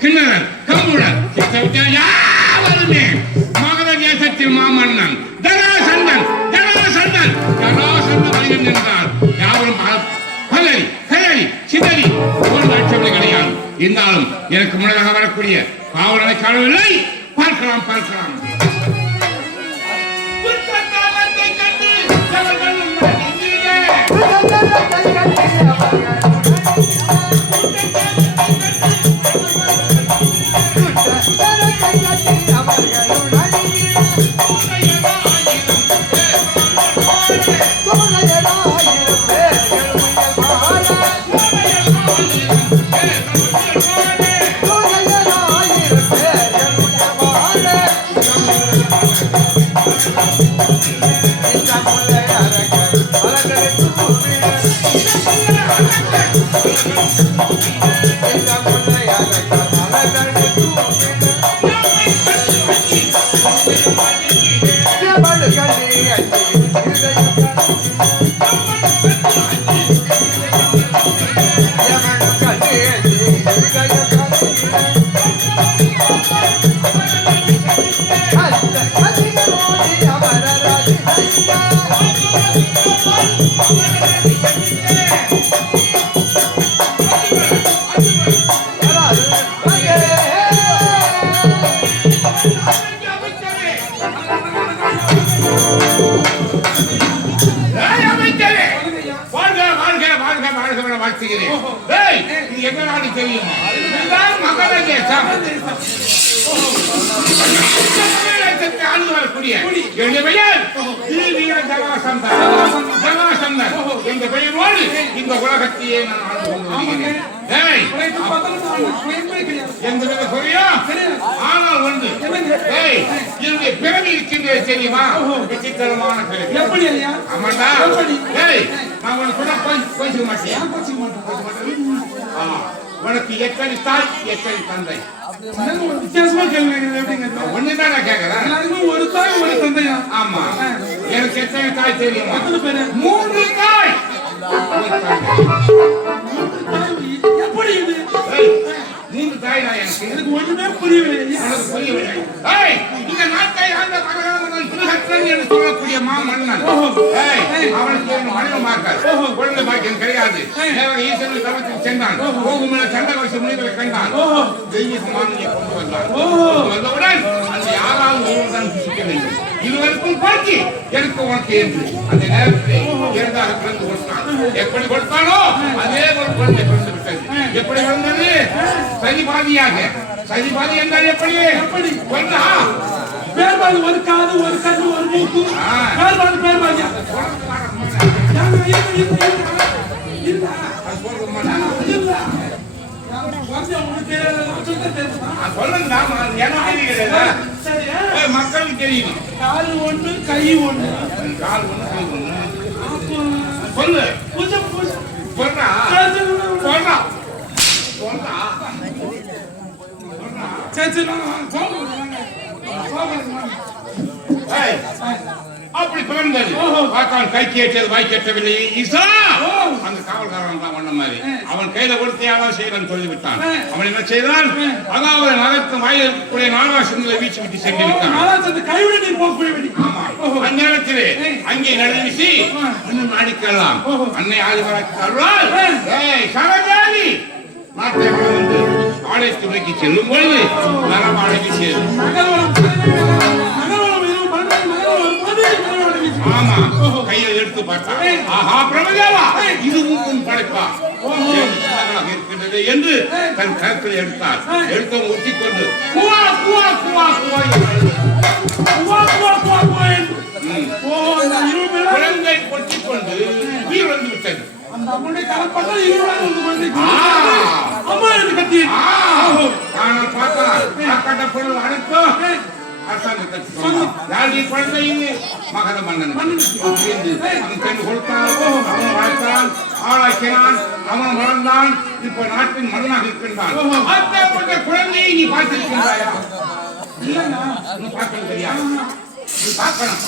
கிண்ணறன் கம்புடன் யாவருமே மகர தேசத்தில் மாமன்னன் ஜராசந்தன் என்றார். யாவரும் பலரி கலரி சிதறி ஒரு லட்சம் கிடையாது. இருந்தாலும் எனக்கு முன்னதாக வரக்கூடிய பாவலனை காணவில்லை. பார்க்கலாம். இந்த பெயரோடு இந்த உலகத்தையே ஆனால் ஒன்று என்னுடைய பிறவி இருக்கின்றது தெரியுமா? விசித்திரமான பிறவி. எப்படி? ஆமாண்டா. நான் உனக்கு கூட பேச மாட்டேன். உனக்கு எத்தனை தாய் எத்தனை தந்தை? வித்தியாசமா கேள்வி. ஒண்ணுதான் நான் கேட்கிறேன். ஒரு தாய் ஒரு தந்தையா? ஆமா. எனக்கு எத்தனை தாய் தெரியுமா? 3 தாய். எப்படி இது? 3 தாய் தான் எனக்கு ஒண்ணுமே புரியவில்லை. எனக்கு புரியவில்லை. இந்த நாட்டை ஆண்ட மகராமன் திருஹத்தன் என்று சொல்லக்கூடிய மாமன்னன். அவனுக்கு மனித மாக்கள் குழந்தை பாக்கியம் கிடையாது. ஈசன் தவத்தில் சென்றான். போகும்போது சண்டை வயசு முனிவரை கண்டான். தெய்வ மாமனியை கொண்டு வந்தான். வந்தவுடன் அந்த யாராவது ஒருவன் சிக்க வேண்டும். இருவருக்கும் பார்த்து எனக்கு உனக்கு என்று அந்த நேரத்தில் இரண்டாக பிறந்து கொடுத்தான். எப்படி கொடுத்தானோ அதே ஒரு குழந்தை பிறந்து விட்டது. எப்படி வந்தது? சரிபாதியாக. சரிபாதி என்றால் எப்படி? கொண்டா பேர்பாதி ஒரு காது ஒரு கண்ணு ஒரு மூக்கு. பேர்பாதி பேர்பாதியா? மக்களுக்கு தெரியும். கால் ஒண்ணு கை ஒண்ணு. கால் ஒண்ணு கை ஒண்ணு. சொல்லு. சொல்றா சொல்றா சொல்றா. அப்படி பிறந்தது. பார்த்தான் கை கேட்டது வாய் கேட்டவில்லை. ஈசா அந்த காவல்காரன் தான் பண்ண மாதிரி அவன் கையில கொடுத்து யாராவது செய்யறான்னு சொல்லிவிட்டான். அவன் என்ன செய்தான்? அதாவது நகரத்து வாயிலுடைய நாகாசங்களை வீச்சு விட்டு சென்று விட்டான். அந்நேரத்திலே அங்கே நடந்து இன்னும் அடிக்கலாம். அன்னை ஆதிபரால் சரஜாதி நாட்டை வந்து ஆலயத்தை நோக்கி செல்லும் பொழுது நரமாடகி சேரும். ஆமா கையில் எடுத்து பார்த்தா ஆஹா பிரபுதேவா இது உன் படைப்பா இருக்கின்றது என்று தன் கருத்தில் எடுத்தார். எடுத்து ஊட்டிக்கொண்டு குவா குவா குவா குவா குழந்தை கொட்டிக்கொண்டு உயிர் வந்து விட்டது. அந்த அம்முடைய கலப்பட்ட அம்மா என்று கத்தி ஆனால் பார்த்தா கட்ட பொருள் அனைத்தும் மகத மன்னன் கொடுத்தான், ஆளாக்கினான், அவன் வளர்ந்தான். இப்ப நாட்டின் மன்னனாக இருக்கின்றான். அப்பேற்பட்ட குழந்தையை நீ பார்த்திருக்கின்றாயா? நீ பார்க்கணும் தெரியாது. நீ பார்க்கணும்.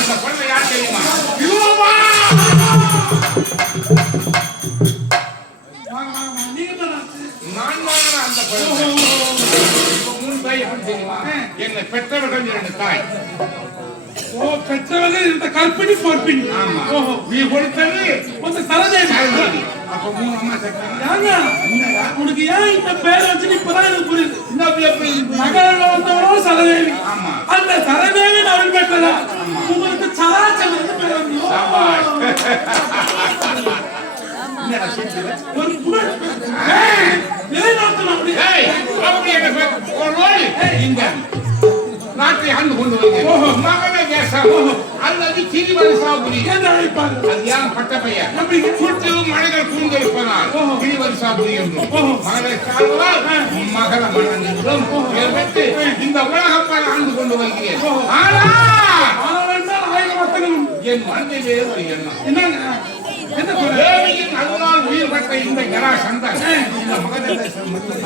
அந்த குழந்தை யார் தெரியுமா? நான் அந்த இரண்டு தாய். ஓ, பெற்றவர்கள் இந்த கற்பிணி பொற்பிணி. ஆமா. ஓஹோ. நீ கொடுத்தது கொஞ்சம் சரதேவி. அப்ப 3 அம்மா செத்தாங்க. ஏங்க, உனக்கு ஏன் இந்த பேர் வச்சு இப்பதான் எனக்கு புரியுது. எப்படி நகரில் வந்தவரோ சரதேவி. ஆமா. அந்த சரதேவி அருள் பெற்றதா உங்களுக்கு சராச்சரம் பேர் வந்து ஒரு புகழ். இந்த நாட்டை ஆண்டு கொண்டு வருகிறது மகன தேசம் அல்லது கிரிவல சாபுரி என்று அழைப்பார்கள். அது ஏன் பட்ட பெயர் சுற்றிலும் மலைகள் சூழ்ந்திருப்பதால் கிரிவல சாபுரி என்றும் மகளை சார்பால் மகள மன்னன் என்றும் பெற்று இந்த உலகப்பால் ஆண்டு கொண்டு வருகிறேன். என் மனதிலே ஒரு எண்ணம் என்ன தேவியின் அருளால் உயிர் பெற்ற இந்த ஜராசந்தன் இந்த மகத தேசம் மட்டும்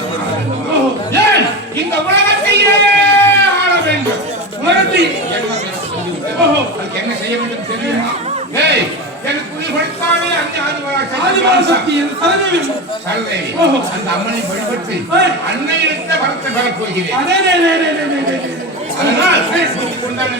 ஏன் இந்த உலகத்தையே ஆள வேண்டும். உலகத்தை என்ன செய்ய வேண்டும் தெரியுமா? எனக்கு உயிர் படுத்தாலே அந்த ஆதிவாசி சரதேவி அந்த அம்மனை வழிபட்டு அன்னையிட்ட வரத்தை பெறப் போகிறேன். அதனால் கொண்டாட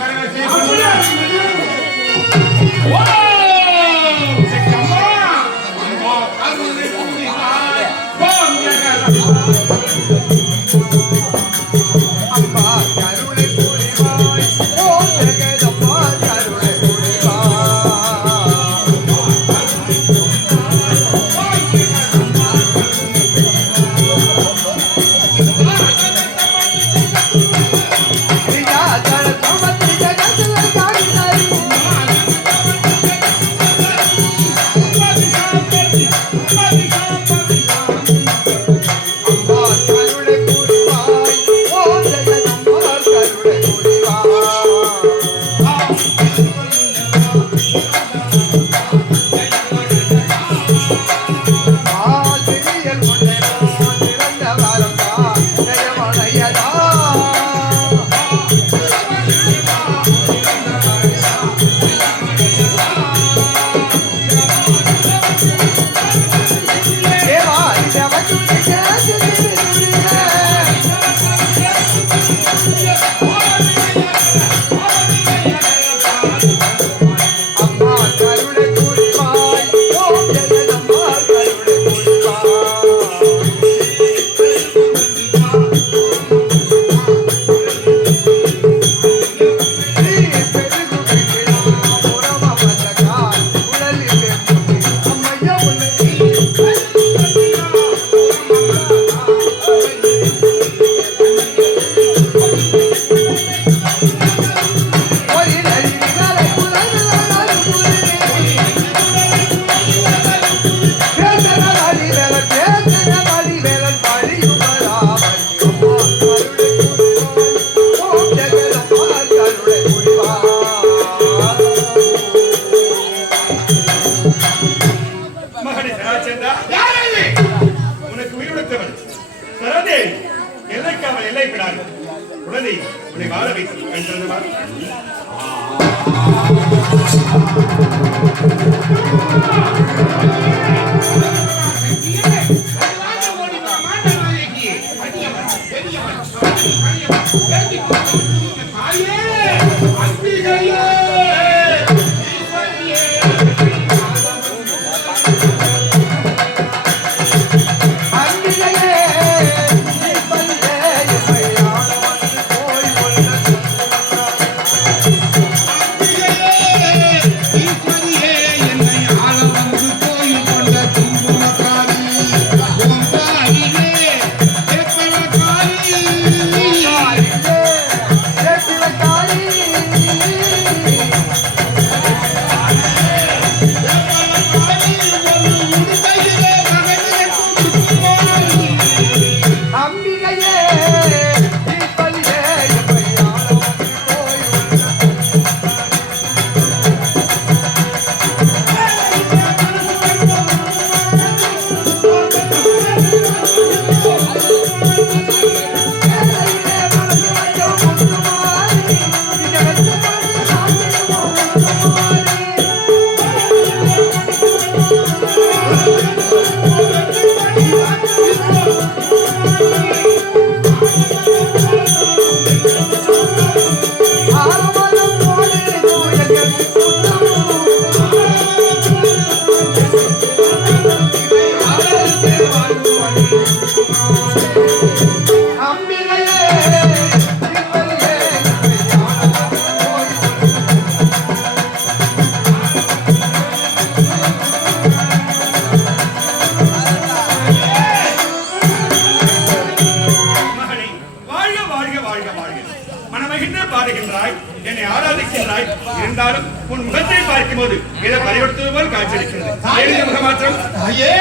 சொன்னாய். இருந்தாலும் உன் முகத்தை பார்க்கும் போது ஏதோ பரிவர்த்தது போல் காட்சியளிக்கிறது. முகமாற்றம் ஐயே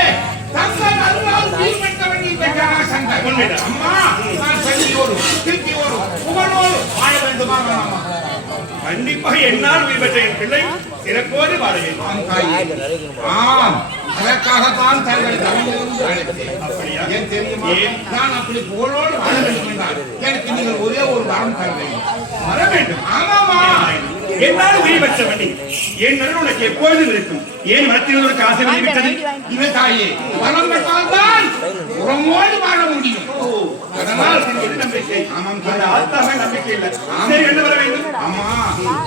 தங்கள் அருளால் தீர்ப்பட்டவன் இந்த ஜனசங்கர். உண்மைதான். அம்மா நான் சொல்லியோடு திருப்தியோடு புகழோடு வாழ வேண்டுமா வேணாமா? கண்டிப்பாக என்னால் உயிர் பெற்ற என் பிள்ளை சிறப்போடு வாழ வேண்டும். ஆம் தாயே. ஆம், அதற்காகத்தான் தங்களை தமிழிலிருந்து அழைத்தேன். அப்படியா? ஏன் தெரியுமா? நான் அப்படி புகழோடு வாழ வேண்டும் என்றால் எனக்கு நீங்கள் ஒரே ஒரு வரம் தர வேண்டும். வர வேண்டும். ஆமாமா. என்னால் உயிர் பெற்ற வண்டி என் நலன் உனக்கு எப்பொழுதும் இருக்கும். ஏன் மனத்தில் ஒரு காசை விட்டது? இது தாயே, வரம் பெற்றால்தான் உறவோடு வாழ முடியும். அதனால் என் நம்பிக்கை. ஆமாம் அந்த தாயே. ஆத்மாக நம்பிக்கை இல்லை. சரி, என்ன வர வேண்டும்? ஆமா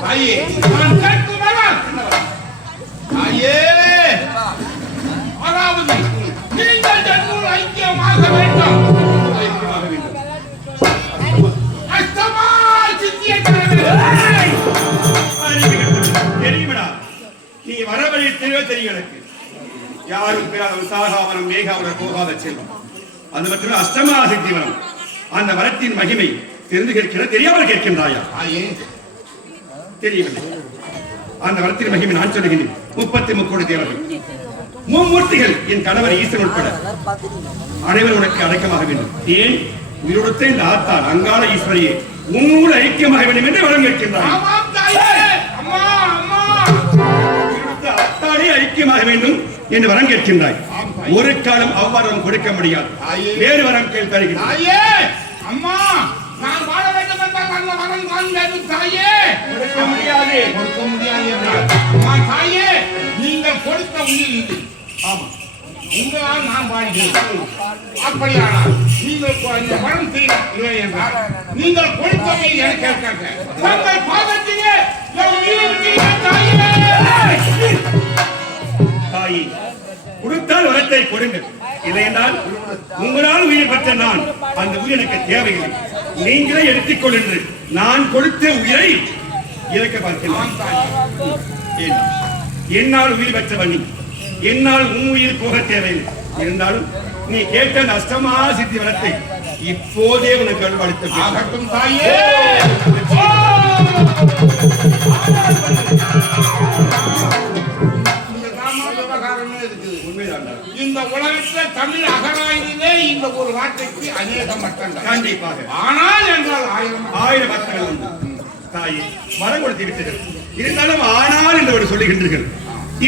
தாயே, நான் கேட்கும் வரம். தாயே, அதாவது நீங்கள் என்னோடு ஐக்கியமாக வேண்டும். ஐக்கியமாக வேண்டும். அஷ்டமா சித்தியை தர வேண்டும். அறிவு கெட்டவன். தெரியுமடா, நீ வர வழி தெரியும் எனக்கு. யாரும் பெறாத சாகாவனம் மேகாவனம் போகாத செல்வம். அது மட்டும் அஷ்டமா சித்தி வரம். அந்த வரத்தின் மகிமை தெரிந்து கேட்கிற தெரியாமல் கேட்கின்றாயா? தாயே, தெரியவில்லை. அந்த வரத்தின் மகிமை நான் சொல்லுகிறேன். 33 தேவர்கள், மும்மூர்த்திகள், என் கணவர் ஈசன் உட்பட அனைவரும் உனக்கு அடக்கமாக வேண்டும். ஏன் உயிரோடு இந்த ஆத்தான் அங்காள ஈஸ்வரியே உன்னோடு ஐக்கியமாக வேண்டும் என்று வரம் கேட்கின்றாய். ஆமாம் தாயே. அம்மா அம்மா, உயிரோடு ஆத்தானே ஐக்கியமாக வேண்டும் என்று வரம் கேட்கின்றாய். ஒரு காலம் அவ்வாறு கொடுக்க முடியாது. வேறு வரம் கேள் தருகிறேன். தாயே, அம்மா, நான் வாழ வேண்டும் என்றால் நல்ல வரம் தான் வேண்டும் தாயே. கொடுக்க முடியாது. கொடுக்க முடியாது என்றால் அம்மா தாயே, நீங்கள் கொடுத்த உயிர் இது. ஆமா, உங்களால் நான் வாழ்கிறேன். அப்படியானால் நீங்கள் இந்த வரம் இல்லை என்றால் நீங்கள் கொடுத்த உயிர் எனக்கு இருக்காங்க. தங்கள் பாதத்திலே என் உயிரை விட்டீர்கள் தாயே. தாயி, கொடுத்தால் வரத்தை கொடுங்கள். இல்லை என்றால் உங்களால் உயிர் பெற்ற நான் அந்த உயிர் எனக்கு தேவையில்லை. நீங்களே எடுத்துக் கொள்ளுங்கள். நான் கொடுத்த உயிரை இழக்க பார்க்கிறேன். ஏன்? என்னால் உயிர் பெற்றவன் நீ. என்னால் உன் உயிர் போக தேவையில்லை. இருந்தாலும் நீ கேட்ட அந்த அஷ்டமா சித்தி வரத்தை இப்போதே உனக்கு அனுபவித்து ஆகட்டும் தாயே. இந்த கிராம விவகாரமே இருக்குது. உண்மைதான். இந்த உலகத்தில் தமிழ் அகராயிலே இந்த ஒரு வார்த்தைக்கு அநேக மட்டங்கள். கண்டிப்பாக ஆனால் என்றால் ஆயிரம் ஆயிரம் வார்த்தைகள் உண்டு. தாயே, வரம் கொடுத்து விட்டீர்கள். இருந்தாலும் ஆனால் என்று ஒரு சொல்லுகின்றீர்கள்.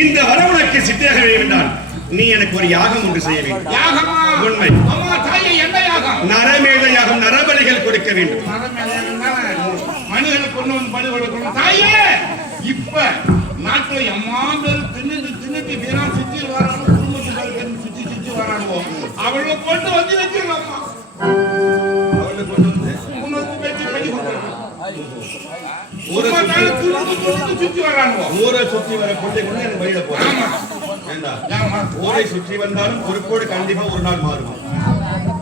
இந்த வரம் உனக்கு சித்தியாக வேண்டால் நீ எனக்கு ஒரு யாகம் ஒன்று செய்ய வேண்டும். யாகமா? உண்மை. அம்மா தாயே, என்ன யாகம்? நரமேத யாகம், நரபலிகள் கொடுக்க வேண்டும். மனிதனுக்கு கொண்டு வந்து பலி கொடுக்கணும். தாயே, இப்ப நாட்டுல எம்மா பேர் தின்னுட்டு வீணா சுத்தி வரானோ, குடும்பத்துக்கு சுத்தி வரானோ, அவளை கொண்டு வந்து வச்சிடலாமா? அவளை கொண்டு வந்து உனக்கு வச்சு பலி கொடுக்கணும். ஊரை சுத்தி வரானோ, ஊரை சுற்றி வர கொண்டை கொண்டு எனக்கு வழியில போறேன். ஆமா. வேண்டாம். ஊரை சுற்றி வந்தாலும் பொறுப்போடு கண்டிப்பா ஒரு நாள் மாறுவான்.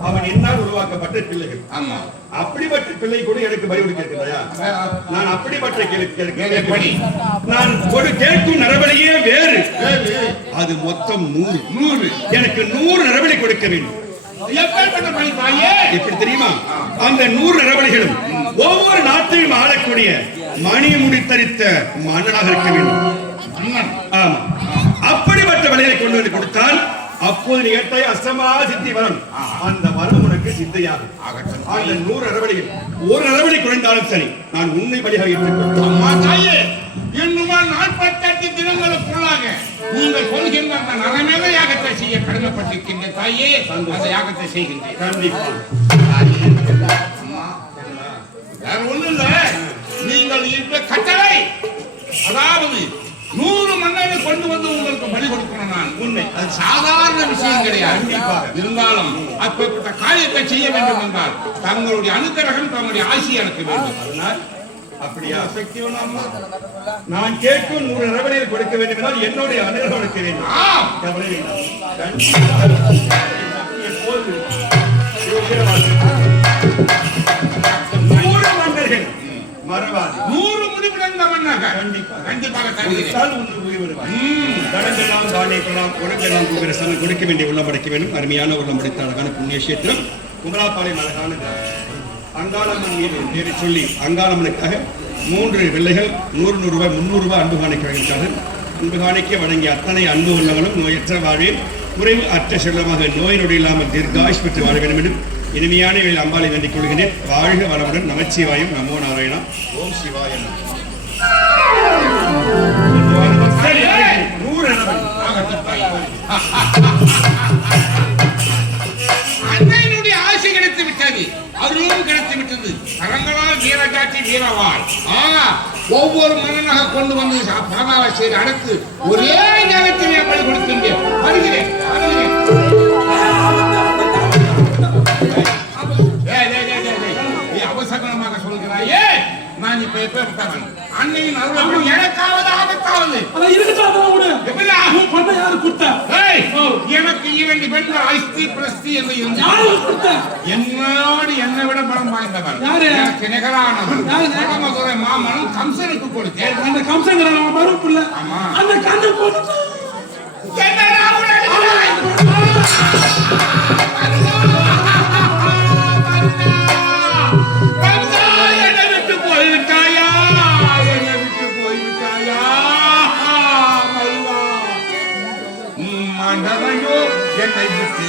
அவன் என்னால் உருவாக்கப்பட்ட பிள்ளைகள். ஆமா. அப்படிப்பட்ட பிள்ளை கூட எனக்கு பலி கொடுக்கிறாயா? நான் அப்படிப்பட்ட எப்படி? நான் ஒரு கேட்கும் நரபலியே வேறு. அது மொத்தம் 100. எனக்கு 100 நரபலி கொடுக்க வேண்டும். எப்பேற்பட்ட பலி தாயே? எப்படி தெரியுமா? அந்த 100 நரபலிகளும் ஒவ்வொரு நாட்டையும் ஆளக்கூடிய மணி முடித்தரித்த மன்னனாக இருக்க வேண்டும். ஆமா. அப்படிப்பட்ட வழிகளை கொண்டு வந்து கொடுத்தால் அப்போது நீ கேட்ட அஷ்டமா சித்தி வரம், அந்த வரம் உனக்கு சித்தையாகும். அந்த 100 நரபலிகள் ஒரு நரபலி குறைந்தாலும் சரி, நான் உன்னை பலியாக ஏற்றுக்கொள்கிறேன். அம்மா தாயே, இன்னும் 48 தினங்களுக்குள்ளாக நீங்கள் சொல்கின்ற அந்த நரமேத யாகத்தை செய்ய கடமைப்பட்டிருக்கின்ற தாயே, அந்த யாகத்தை செய்கின்றேன். கண்டிப்பா. தாயே, அம்மா, வேற ஒண்ணும் இல்ல. நீங்கள் இந்த கட்டளை, அதாவது 100 மன்னரை கொண்டு வந்து உங்களுக்கு பலி கொடுக்கணும். நான் உண்மை, அது சாதாரண விஷயம் கிடையாது. இருந்தாலும் அப்பேற்பட்ட காரியத்தை செய்ய வேண்டும் என்றால் தங்களுடைய அனுகிரகம், தங்களுடைய ஆசி எனக்கு வேண்டும். அதனால் அப்படியா சக்தி அம்மா, நான் கேட்கும் 100 நரபலிகள் கொடுக்க வேண்டும் என்றால் என்னுடைய அனுகிரகம் கொடுக்க வேண்டும். கவலை வேண்டாம். கண்டிப்பாக எப்போது 100 மன்னர்கள் மறவாது. 100 முடிவிழந்த மன்னர்கள் கண்டிப்பாக தருகிறேன். தடங்கெல்லாம் தானியெல்லாம் உடம்பெல்லாம் சனம் கொடுக்க வேண்டிய உள்ளம் படைக்க வேண்டும். அருமையான உள்ளம் படைத்த அழகான புண்ணிய கஷேத்திரம் கும்பலாப்பாளையம். அழகான அங்காளம்மன் மீது பேரை சொல்லி அங்காளம்மனுக்காக 3 வெள்ளைகள் 100 ரூபாய் 300 ரூபாய் அன்பு காணிக்க வழங்கியிருக்கார்கள். அன்பு காணிக்க வழங்கிய அத்தனை அன்பு உள்ளவர்களும் நோயற்ற வாழ்வில் குறைவு அற்ற செல்வமாக நோய் நொடி இல்லாமல் தீர்காயுஷ் பெற்று வாழ வேண்டும் என்றும் இனிமையான வேளையில் அம்பாளை வேண்டிக் கொள்கிறேன். வாழ்க வளமுடன். நமச்சிவாயம். நமோ நாராயணா. ஓம் சிவாய நமः. அன்னையினுடைய ஆசை கிடைத்து விட்டது, அருளும் கிடைத்து விட்டது. கரங்களால் வீரகாட்சி வீரவாள். ஒவ்வொரு மன்னனாக கொண்டு வந்து பாதாள செய்து அடைத்து ஒரே நேரத்திலே பலி கொடுக்கின்றேன். வருகிறேன். அவசரமாக சொல்கிறாயே, நான் இப்ப எப்ப அன்னையின் அருள் எனக்காவது ஆபத்தாவது எனக்கு 2 பெண்கள் ஐஸ்தி பிரஸ்தி என்று என்னோடு என்னை விட பலம் வாய்ந்தவர், எனக்கு நிகரானவர் மதுரை மாமன் கம்சனுக்கு கொடுத்தேன். அந்த கம்சன் மறுப்புள்ள அந்த கண்ணு போட்டு என்னை விட்டு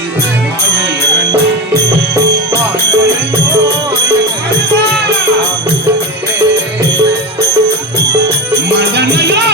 மதனையோ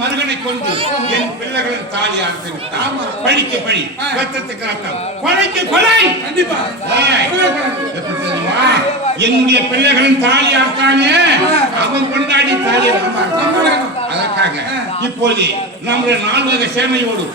மருகனை கொண்டு என் பிள்ளைகளின் தாலி அறுத்து விட்டான். பழிக்கு பழி, ரத்தத்துக்கு ரத்தம், கொலைக்கு கொலை. கண்டிப்பா என்னுடைய பிள்ளைகளின் தாலி அறுத்தானே அவன் கொண்டாடி தாலி அதற்காக இப்போது நம்முடைய 4 வகை சேனையோடு